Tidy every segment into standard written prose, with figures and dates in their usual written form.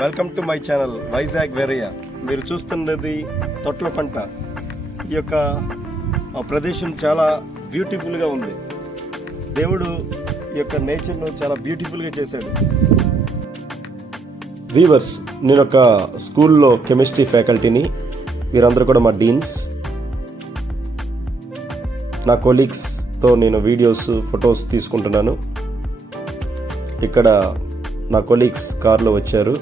Welcome to my channel Vizag వేరయ్య. మీరు చూస్తున్నది తొట్ల పంట. ఈ యొక్క ప్రదేశం చాలా బ్యూటిఫుల్గా ఉంది. దేవుడు ఈ యొక్క నేచర్ను చాలా బ్యూటిఫుల్గా చేశాడు. వీవర్స్, నేను ఒక స్కూల్లో కెమిస్ట్రీ ఫ్యాకల్టీని. వీరందరూ కూడా మా డీన్స్. నా కొలీగ్స్తో నేను వీడియోస్, ఫొటోస్ తీసుకుంటున్నాను. ఇక్కడ నా కొలీగ్స్ కార్లో వచ్చారు.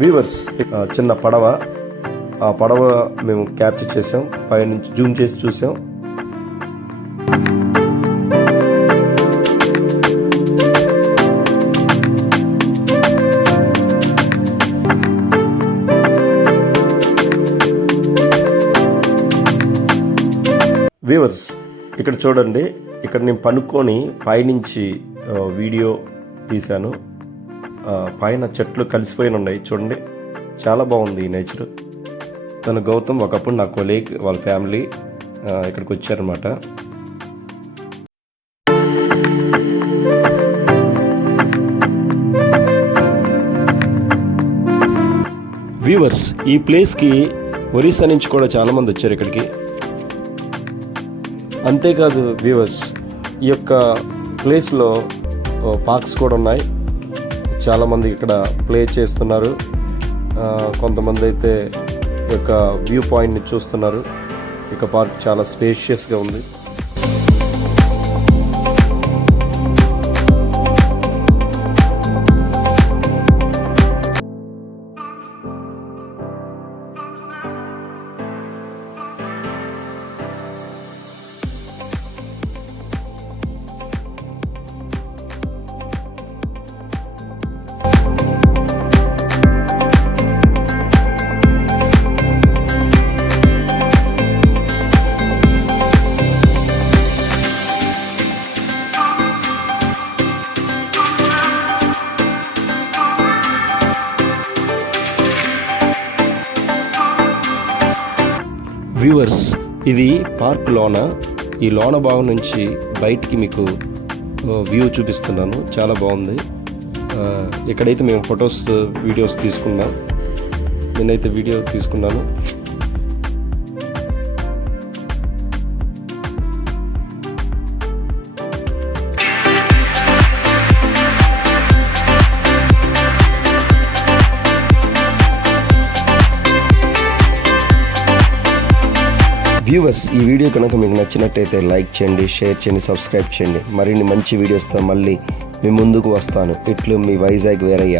వీవర్స్, చిన్న పడవ. ఆ పడవ మేము క్యాప్చర్ చేసాం, పైనుంచి జూమ్ చేసి చూసాం. వీవర్స్, ఇక్కడ చూడండి. ఇక్కడ నేను పనుక్కొని పైనుంచి వీడియో తీశాను. పైన చెట్లు కలిసిపోయి ఉన్నాయి చూడండి. చాలా బాగుంది ఈ నేచర్. తను గౌతమ్, ఒకప్పుడు నా కొలీగ్, వాళ్ళ ఫ్యామిలీ ఇక్కడికి వచ్చారనమాట. వ్యూవర్స్, ఈ ప్లేస్కి ఒరిస్సా నుంచి కూడా చాలామంది వచ్చారు ఇక్కడికి. అంతేకాదు వ్యూవర్స్, ఈ యొక్క ప్లేస్లో పార్క్స్ కూడా ఉన్నాయి. చాలామంది ఇక్కడ ప్లే చేస్తున్నారు. కొంతమంది అయితే ఈ యొక్క వ్యూ పాయింట్ని చూస్తున్నారు. ఇక పార్క్ చాలా స్పేషియస్గా ఉంది. వ్యూవర్స్, ఇది పార్క్ లోన. ఈ లోన భాగం నుంచి బయటికి మీకు వ్యూ చూపిస్తున్నాను. చాలా బాగుంది. ఇక్కడైతే మేము ఫొటోస్, వీడియోస్ తీసుకున్నాం. నేనైతే వీడియో తీసుకున్నాను. వ్యూవర్స్, ఈ వీడియో కనుక మీకు నచ్చినట్టయితే లైక్ చేయండి, షేర్ చేయండి, సబ్స్క్రైబ్ చేయండి. మరిన్ని మంచి వీడియోస్తో మళ్ళీ మీ ముందుకు వస్తాను. ఇట్లు మీ వైజాగ్ వేరయ్య.